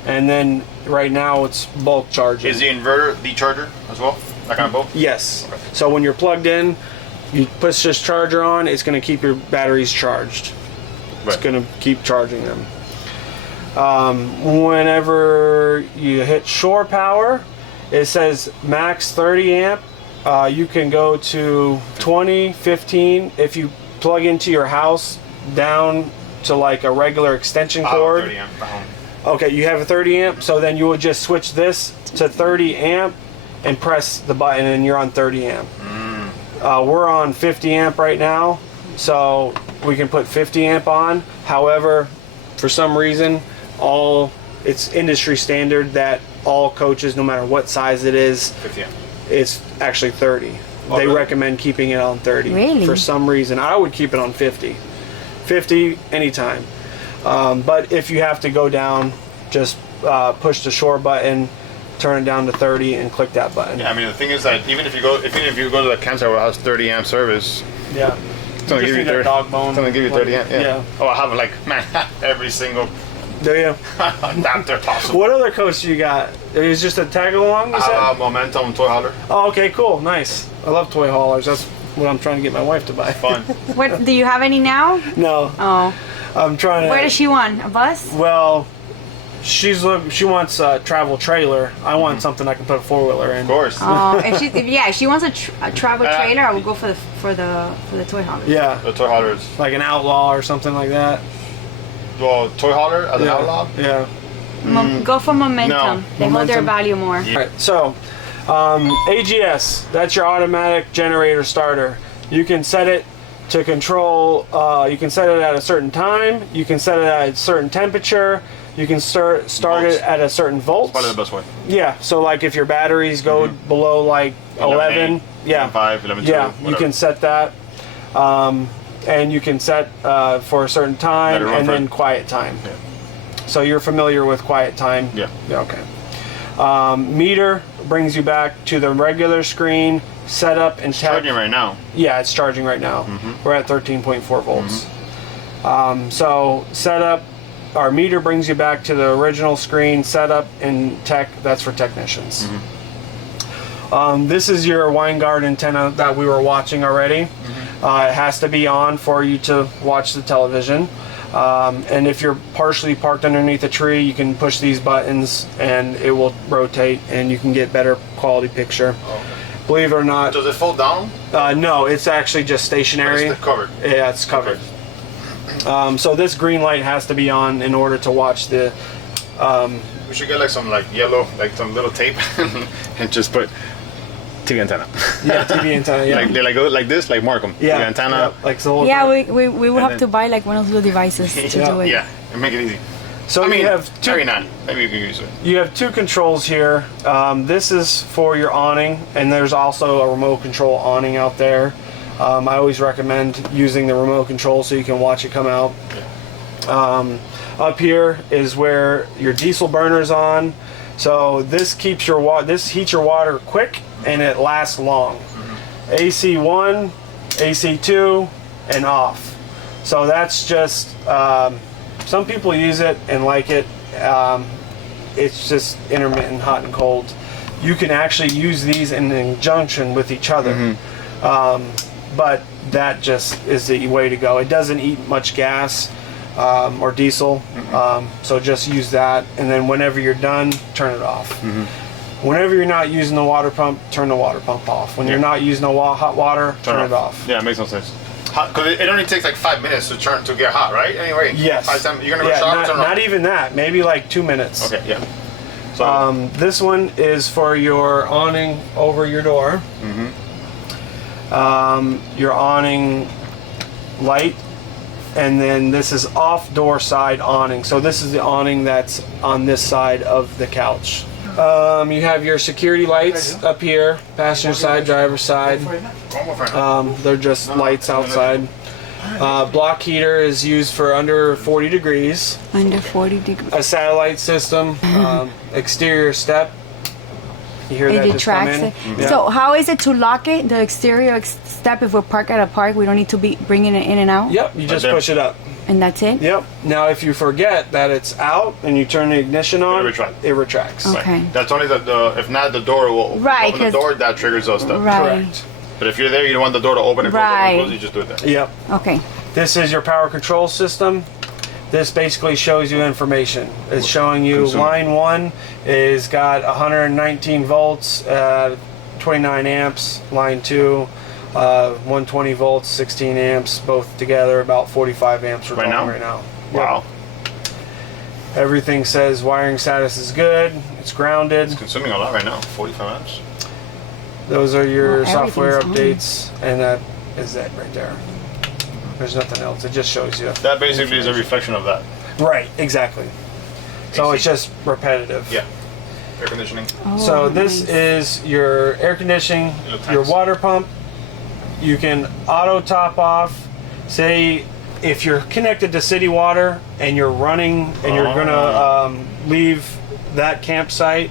and then right now it's bulk charging. Is the inverter the charger as well? Like on both? Yes. So when you're plugged in, you push this charger on, it's going to keep your batteries charged. It's Right. going to keep charging them. Whenever you hit shore power, it says max 30 amp. You can go to 20, 15. If you plug into your house down to like a regular extension cord. 30 amp. Okay, you have a 30 amp, so then you would just switch this to 30 amp and press the button and you're on 30 amp. We're on 50 amp right now, so we can put 50 amp on. However, for some reason, it's industry standard that all coaches, no matter what size it is, 50 amp. it's actually 30. Oh, They really? recommend keeping it on 30. Really? For some reason. I would keep it on 50. 50 anytime. But if you have to go down, just push the shore button, turn it down to 30 and click that button. Yeah, I mean the thing is that even if you go to the campsite where it has 30 amp service, Yeah. it's only give you 30. Dog bone. It's only give you 30 amp. Yeah. Yeah. Oh, I have like every single Do you? adapter possible. What other coach do you got? It was just a tag along, you said? Momentum toy hauler. Oh, okay, cool, nice. I love toy haulers. That's what I'm trying to get my wife to buy. Fun. What do you have any now? No, Oh, I'm trying to. where does she want? A bus? Well, she wants a travel trailer. I want something I can put a 4-wheeler in. Of course. Oh, if she wants a travel trailer, I would go for the toy hauler. Yeah, The toy hauler is like an Outlaw or something like that. well, toy hauler as an Yeah. outlaw. Yeah. Go for Momentum. No. They hold their Momentum. value more. Yeah. All right, so AGS, that's your automatic generator starter. You can set it to control, you can set it at a certain time, you can set it at a certain temperature, you can start Volts. it at a certain volt. Probably the best way. Yeah, so like if your batteries go below like 11, 11.8, yeah, 11.5, 11.2, yeah, you whatever. can set that. And you can set for a certain time Let it run and for- then quiet time. Yeah. So you're familiar with quiet time? Yeah. Okay. Meter brings you back to the regular screen, setup and tech. Charging right now. Yeah, it's charging right now. We're at 13.4 volts. So setup, our meter brings you back to the original screen. Setup and tech, that's for technicians. This is your Winegard antenna that we were watching already. It has to be on for you to watch the television. And if you're partially parked underneath a tree, you can push these buttons and it will rotate and you can get better quality picture. Believe it or not, Does it fold down? no, it's actually just stationary. It's covered. Yeah, it's covered. So this green light has to be on in order to watch the. We should get like some like yellow, like some little tape, and just put TV antenna. Yeah, TV antenna. Yeah, Like they like go like this, like mark them. yeah, TV antenna. yeah, like the whole Yeah, thing. we will have then- to buy like one of those little devices to Yeah. do it. Yeah, and make it easy. So I mean, you have two. maybe not. Maybe you can use it. You have two controls here. This is for your awning, and there's also a remote control awning out there. I always recommend using the remote control so you can watch it come out. Up here is where your diesel burner's on. So this keeps your this heats your water quick and it lasts long. AC1, AC2, and off. So that's just some people use it and like it. It's just intermittent hot and cold. You can actually use these in conjunction with each other. But that just is the way to go. It doesn't eat much gas or diesel, so just use that. And then whenever you're done, turn it off. Whenever you're not using the water pump, turn the water pump off. When you're not using the hot water, turn it off. Yeah, it makes no sense. Because it only takes like 5 minutes to get hot, right? Anyway. Yes. 5 times. You're gonna go shower, turn it not off. even that. Maybe like 2 minutes. Okay. Yeah. So. This one is for your awning over your door. Your awning light, and then this is off door side awning. So this is the awning that's on this side of the couch. You have your security lights up here, passenger side, driver's side. They're just lights outside. Block heater is used for under 40 degrees. Under 40 degrees. A satellite system, exterior step. You hear that It just come retracts in? it. Yeah. So how is it to lock it? The exterior step, if we're parked at a park, we don't need to be bringing it in and out? Yep, you just there. push it up. And that's it? Yep. Now, if you forget that it's out and you turn the ignition on, It retracts. It retracts. Okay. That's only the if not the door will Right, open the 'cause- door, that triggers those stuff. Right. Correct. But if you're there, you don't want the door to open and Right. close, you just do it there. Yep. Okay. This is your power control system. This basically shows you information. It's showing you Consumer. line 1 is got 119 volts, 29 amps. Line 2, 120 volts, 16 amps. Both together, about 45 amps are Right going now? right now. Wow. Everything says wiring status is good. It's grounded. Consuming a lot right now. 45 amps. Those are your Well, software everything's updates, and that is it right there. There's nothing else. It just shows you. That basically is a reflection of that. Right, exactly. So AC. it's just repetitive. Yeah. Air conditioning. So this nice. is your air conditioning, Little your tanks. water pump. You can auto top off. Say if you're connected to city water and you're running and you're gonna leave that campsite,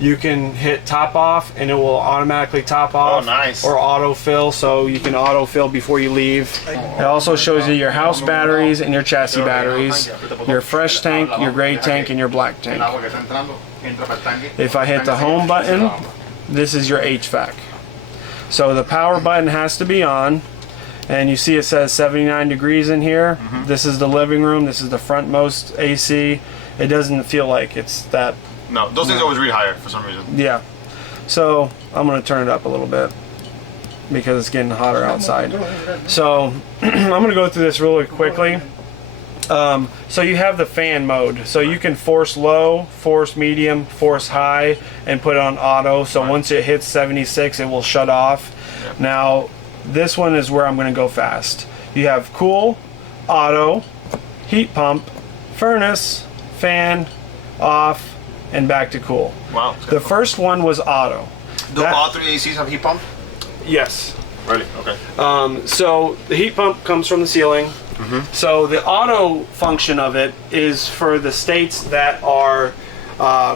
You can hit top off and it will automatically top off. Oh, nice. Or autofill, so you can autofill before you leave. It also shows you your house batteries and your chassis batteries, your fresh tank, your gray tank, and your black tank. If I hit the home button, this is your HVAC. So the power button has to be on, and you see it says 79 degrees in here. This is the living room, this is the frontmost AC. It doesn't feel like it's that. No, those things always read higher for some reason. Yeah. So I'm gonna turn it up a little bit because it's getting hotter outside. So I'm gonna go through this really quickly. So you have the fan mode. So you can force low, force medium, force high, and put it on auto. So once it hits 76, it will shut off. Now, this one is where I'm gonna go fast. You have cool, auto, heat pump, furnace, fan, off, and back to cool. Wow. The first one was auto. Do all 3 ACs have heat pump? Yes. Really? Okay. So the heat pump comes from the ceiling. So the auto function of it is for the states that are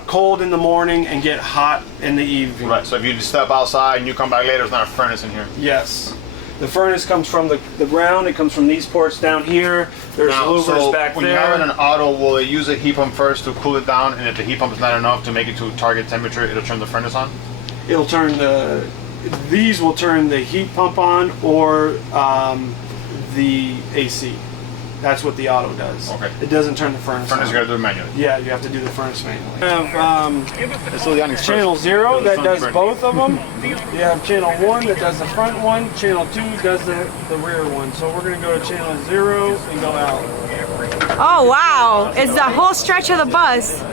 cold in the morning and get hot in the evening. Right, so if you step outside and you come back later, there's not a furnace in here. Yes. The furnace comes from the ground. It comes from these ports down here. There's louvers back when there. you have it in auto, will it use a heat pump first to cool it down, and if the heat pump is not enough to make it to target temperature, it'll turn the furnace on? It'll turn these will turn the heat pump on, or the AC. That's what the auto does. Okay. It doesn't turn the furnace on. You gotta do it manually. Yeah, you have to do the furnace manually. You have Channel channel 0 that does both of them. You have channel 1 that does the front one. Channel 2 does the rear one. So we're gonna go to channel 0 and go out. Oh wow, it's the whole stretch of the bus.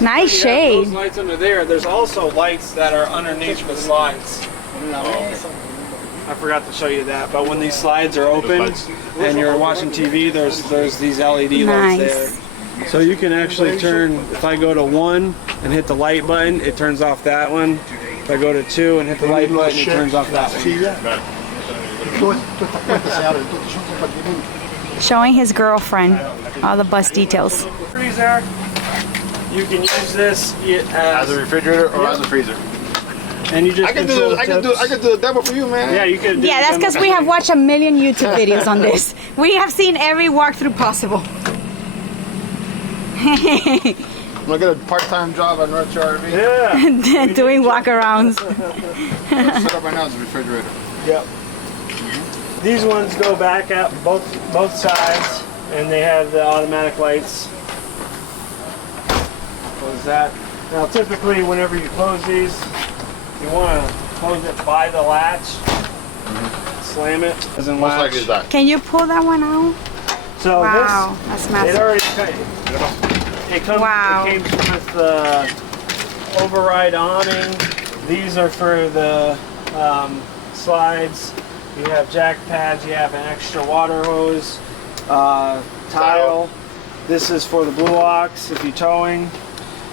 Nice shade. Those lights under there. There's also lights that are underneath the slides. I forgot to show you that, but when these slides are open and you're watching TV, there's these LED lights there. So you can actually turn, if I go to 1 and hit the light button, it turns off that one. If I go to 2 and hit the light button, it turns off that one. Showing his girlfriend all the bus details. Freezer. You can use this as a refrigerator or as a freezer. And you just I can do the demo for you, man. Yeah, you can. Yeah, that's because we have watched a million YouTube videos on this. We have seen every walkthrough possible. I'm gonna get a part-time job at North Shore RV. Yeah. Doing walkarounds. Set up right now as a refrigerator. Yep. These ones go back out both sides, and they have the automatic lights. Close that. Now, typically, whenever you close these, you want to close it by the latch. Slam it. Doesn't Most latch. likely is that. Can you pull that one out? So Wow, this, that's it massive. already it comes. Wow. It came with the override awning. These are for the slides. You have jack pads. You have an extra water hose, tile. This is for the blue ox if you're towing.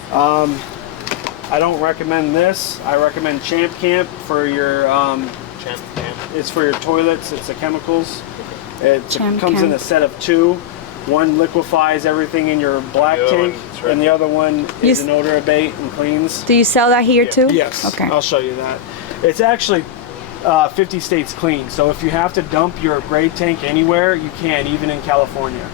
I don't recommend this. I recommend Champ Camp for your. Champ Camp. It's for your toilets. It's the chemicals. It Champ comes in Camp. a set of 2. One liquefies everything in your black The other tank, one, that's right. and the other one is You an odor abate and cleans. Do you sell that here too? Yes. Okay. I'll show you that. It's actually 50 states clean. So if you have to dump your gray tank anywhere, you can, even in California.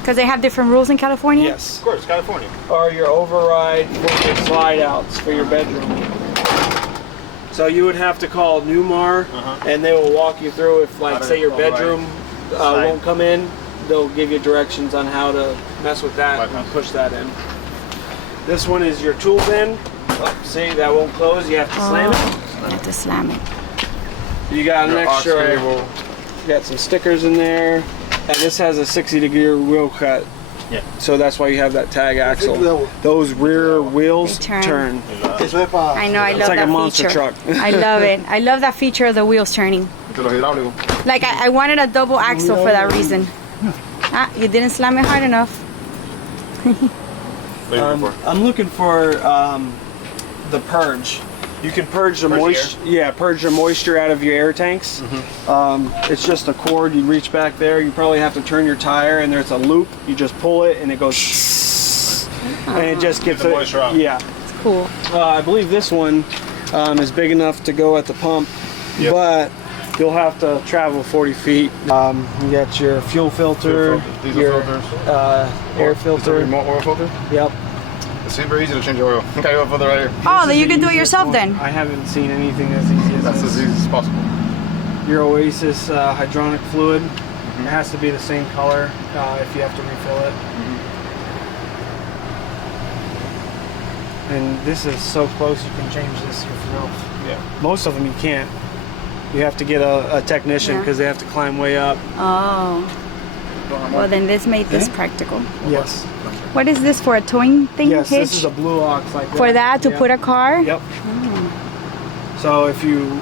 Because they have different rules in California? Yes. Of course, California. Or your override for your slide outs for your bedroom. So you would have to call Newmar, and they will walk you through if, like, say your bedroom won't come in. They'll give you directions on how to mess with that and push that in. This one is your tool bin. Oh, see, that won't close. You have to slam it. You have to slam it. You got an Your aux extra. cable. You got some stickers in there, and this has a 60-degree wheel cut. Yeah. So that's why you have that tag axle. Those rear wheels They turn. turn. I know, I love It's like that a monster feature. truck. I love it. I love that feature of the wheels turning. Like I wanted a double axle for that reason. Ah, you didn't slam it hard enough. I'm looking for the purge. You can purge the moisture. Yeah, purge the moisture out of your air tanks. It's just a cord. You reach back there. You probably have to turn your tire, and there's a loop. You just pull it, and it goes, and it just gets the moisture out. Yeah. It's cool. I believe this one is big enough to go at the pump, but you'll have to travel 40 feet. You got your fuel filter, Diesel your filters. air Is it a filter. remote oil filter? Yep. It's very easy to change oil. Okay, oil filter right here. Oh, then you can do it yourself then. I haven't seen anything as easy as That's this. as easy as possible. Your Oasis hydronic fluid. It has to be the same color if you have to refill it. And this is so close you can change this yourself. Yeah. Most of them you can't. You have to get a technician Yeah. because they have to climb way up. Oh. Well, then this made this practical. Yes. What is this for? A towing thing? Yes, hitch? this is a blue ox like that. For that to Yep. put a car? Yep. So if you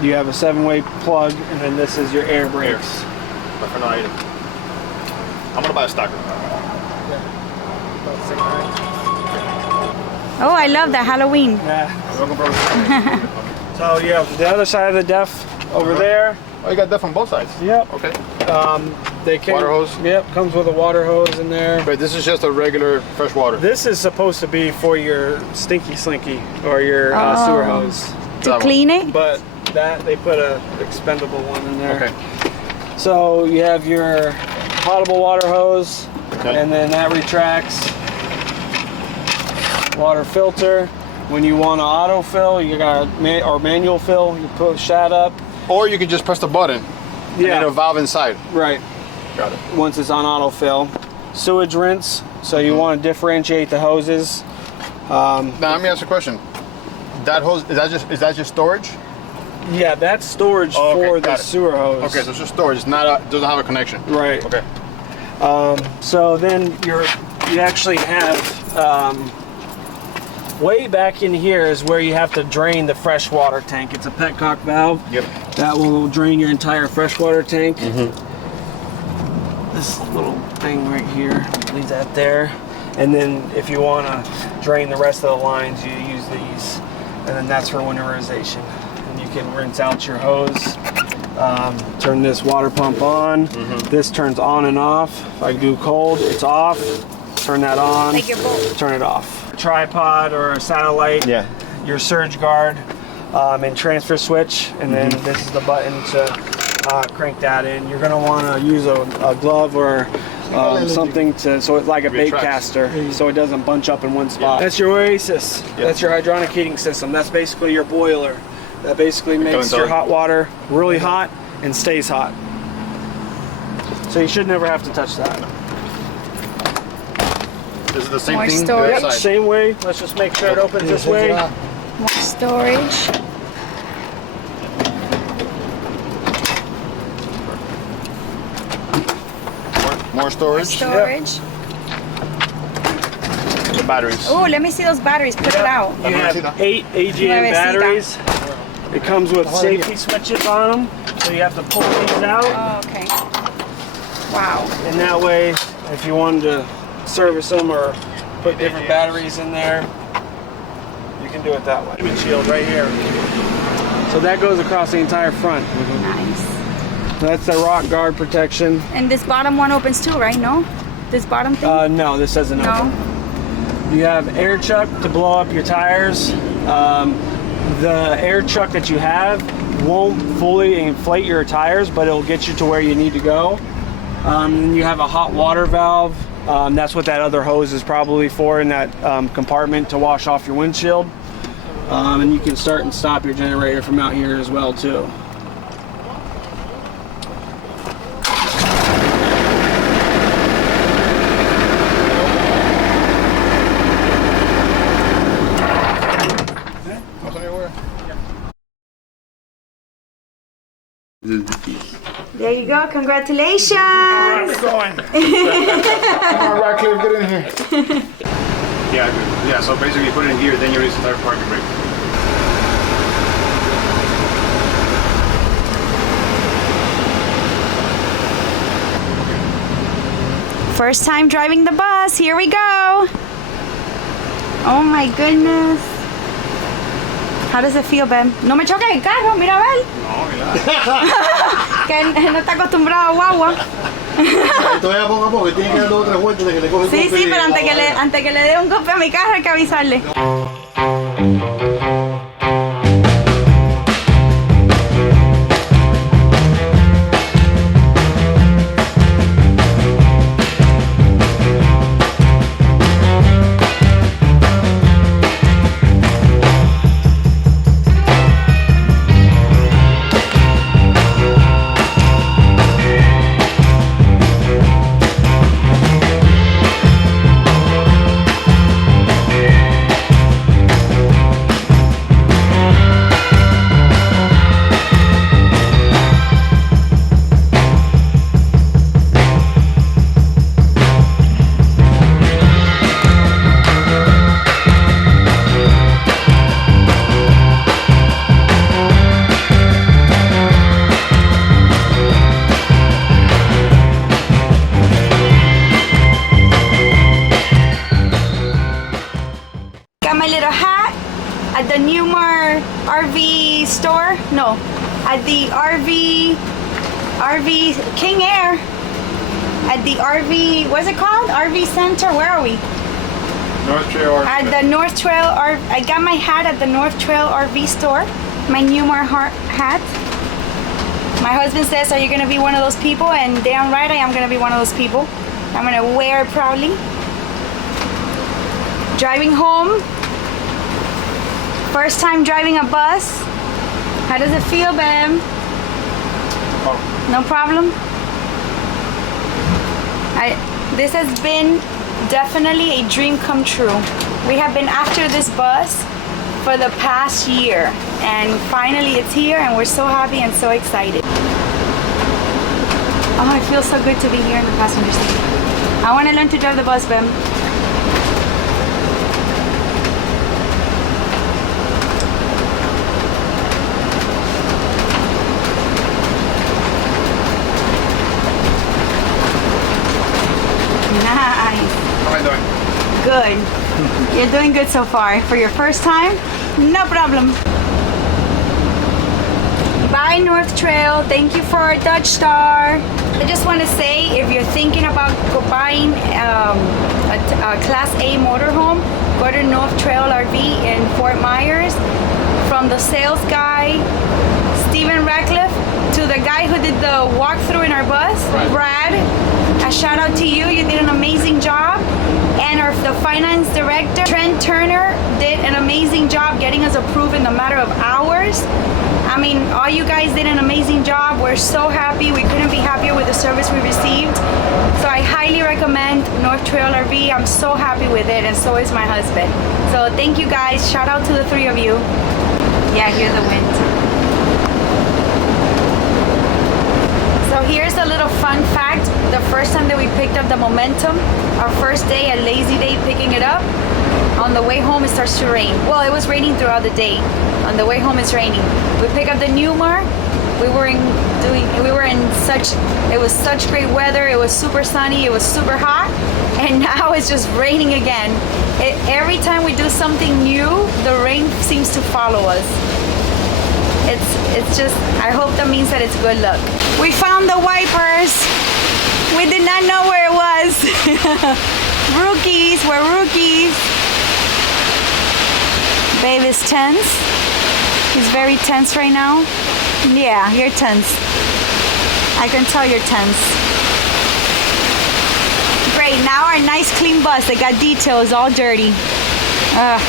you have a 7-way plug, and then this is your air brakes. But for now, I eat it. I'm gonna buy a stacker. Oh, I love that Halloween. Yeah. Welcome, bro. So you have the other side of the def over there. Oh, you got that from both sides. Yep. Okay. They came, Water hose? Yep, comes with a water hose in there. But this is just a regular fresh water. This is supposed to be for your stinky slinky or your sewer hose. To That clean it? But that they put a expendable one in there. Okay. So you have your potable water hose, Okay. and then that retracts. Water filter. When you want to autofill, you got or manual fill. You push that up. Or you can just press the button. Yeah. And a valve inside. Right. Got it. Once it's on autofill. Sewage rinse. So you want to differentiate the hoses. Now let me ask you a question. That hose is that just storage? Yeah, that's storage Oh, okay, for the got it. sewer hose. Okay, so it's just storage. It's not doesn't have a connection. Right. Okay. So then you actually have way back in here is where you have to drain the freshwater tank. It's a petcock valve. Yep. That will drain your entire freshwater tank. This little thing right here, leave that there. And then if you want to drain the rest of the lines, you use these. And then that's for winterization. And you can rinse out your hose. Turn this water pump on. This turns on and off. If I do cold, it's off. Turn that on. Like your bolt. Turn it off. Tripod or a satellite. Yeah. Your surge guard and transfer switch. And then this is the button to crank that in. You're going to want to use a glove or something so it's like a bait Retracts. caster, so it doesn't bunch up in one spot. That's your Oasis. That's your hydronic heating system. That's basically your boiler. That basically makes your hot water really hot and stays hot. So you should never have to touch that. This is the same More thing. storage. The other side. Same way. Let's just make sure it opens this way. More storage. More storage. Storage. The batteries. Oh, let me see those batteries. Put it out. You have 8 AGM Nuevecita. batteries. It comes with safety switches on them, so you have to pull these out. Oh, okay. Wow. And that way, if you wanted to service them or put different batteries in there, you can do it that way. Windshield right here. So that goes across the entire front. Nice. That's the rock guard protection. And this bottom one opens too, right? No? This bottom thing? No, this doesn't open. No? You have air chuck to blow up your tires. The air chuck that you have won't fully inflate your tires, but it'll get you to where you need to go. And you have a hot water valve. That's what that other hose is probably for in that compartment to wash off your windshield. And you can start and stop your generator from out here as well too. There you go. Congratulations. Where are we going? Come on, Radcliffe, get in here. Yeah, so basically you put it in here, then you release the third parking brake. First time driving the bus. Here we go. Oh my goodness. How does it feel, Ben? No me choques el carro, mira a ver. No, mira. Que no está acostumbrado a guagua. Todavía poco a poco, tiene que dar 2 o 3 vueltas de que le coge el Sí, golpe sí, y pero antes que le dé un golpe a mi carro hay que avisarle. Got my little hat at the Newmar RV store. No, at the RV King Air. At the RV, what's it called? RV Center. Where are we? North Trail RV. At the North Trail. I got my hat at the North Trail RV store. My Newmar hat. My husband says, "Are you gonna be one of those people?" And damn right, I am gonna be one of those people. I'm gonna wear it proudly. Driving home. First time driving a bus. How does it feel, Bam? Oh. No problem? This has been definitely a dream come true. We have been after this bus for the past year, and finally it's here, and we're so happy and so excited. Oh, it feels so good to be here in the passenger seat. I want to learn to drive the bus, Bam. Nice. How am I doing? Good. You're doing good so far. For your first time, no problem. Bye, North Trail. Thank you for a Dutch Star. I just want to say, if you're thinking about buying a Class A motorhome, go to North Trail RV in Fort Myers. From the sales guy, Stephen Ratcliffe, to the guy who did the walkthrough in our bus, Brad. A shout out to you. You did an amazing job. And the finance director, Trent Turner, did an amazing job getting us approved in a matter of hours. I mean, all you guys did an amazing job. We're so happy. We couldn't be happier with the service we received. So I highly recommend North Trail RV. I'm so happy with it, and so is my husband. So thank you guys. Shout out to the 3 of you. Yeah, hear the wind. So here's a little fun fact. The first time that we picked up the Momentum, our first day, a lazy day picking it up, on the way home it starts to rain. Well, it was raining throughout the day. On the way home it's raining. We pick up the Newmar. It was such great weather. It was super sunny. It was super hot. And now it's just raining again. Every time we do something new, the rain seems to follow us. It's just, I hope that means that it's good luck. We found the wipers. We did not know where it was. Rookies, we're rookies. Babe is tense. He's very tense right now. Yeah, you're tense. I can tell you're tense. Great, now our nice clean bus that got details all dirty. Ugh.